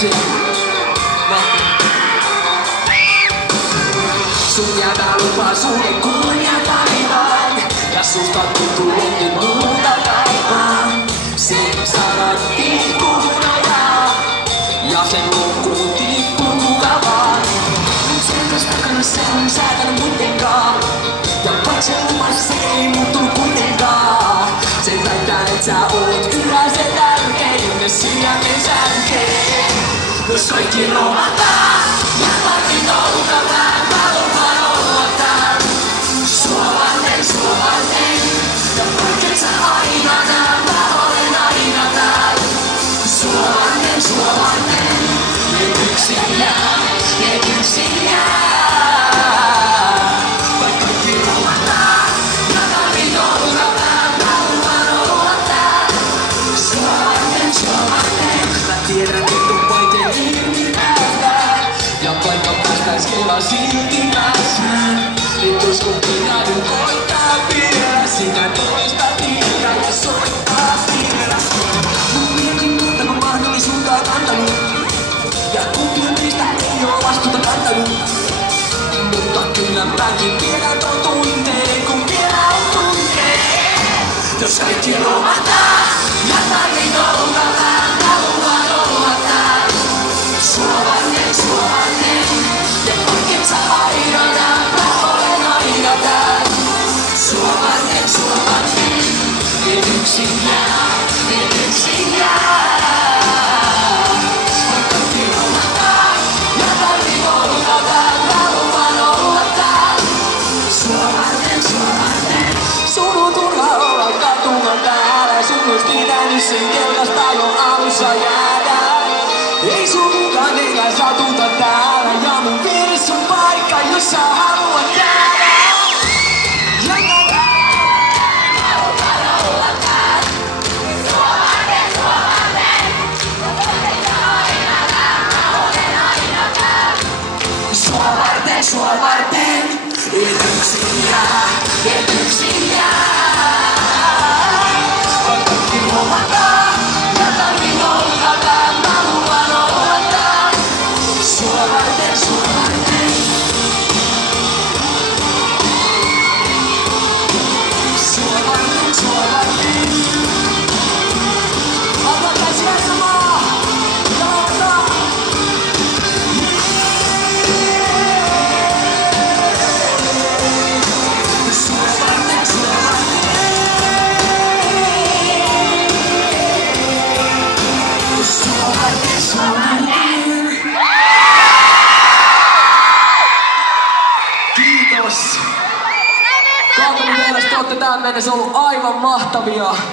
siellä? No. Sun jäädä lupaa sulle kunnia taivaan. Ja susta tuntuu onkin muuta taivaan. Sen sanottiin kuunoja. Ja sen loppuun tippuu kuka vaan. Sen taas takana se on säätänyt muidenkaan. Ja vaikka se lupas se ei muuttu kuitenkaan. Se väittää et sä oot yhä se tärkein. Ne sydämen särkee. Jos kaikki romahtaa ja tarvii noukata. Kela silti pääsään. Et usko minä nyt koittaa vielä sitä toista tietä ja soittaa vielä. Mun mietin muuta kun mahdollisuutta kantanut. Ja kumpihan meistä ei oo vastuuta kantanut. Mutta kyllä mäkin vielä ton tunteen kun vielä on tuntee. Jos kaikki romahtaa ja tarvii noukata. Sen keltaista jo alussa jäädään. Ei sun kukaan eikä satuta täällä. Ja mun vieressä on paikka, jos sä haluat jäädä. Sua varten, et yksin jää, et yksin jää. Kiitos. Kaatoni mielestä olette tähän mennessä ollut aivan mahtavia.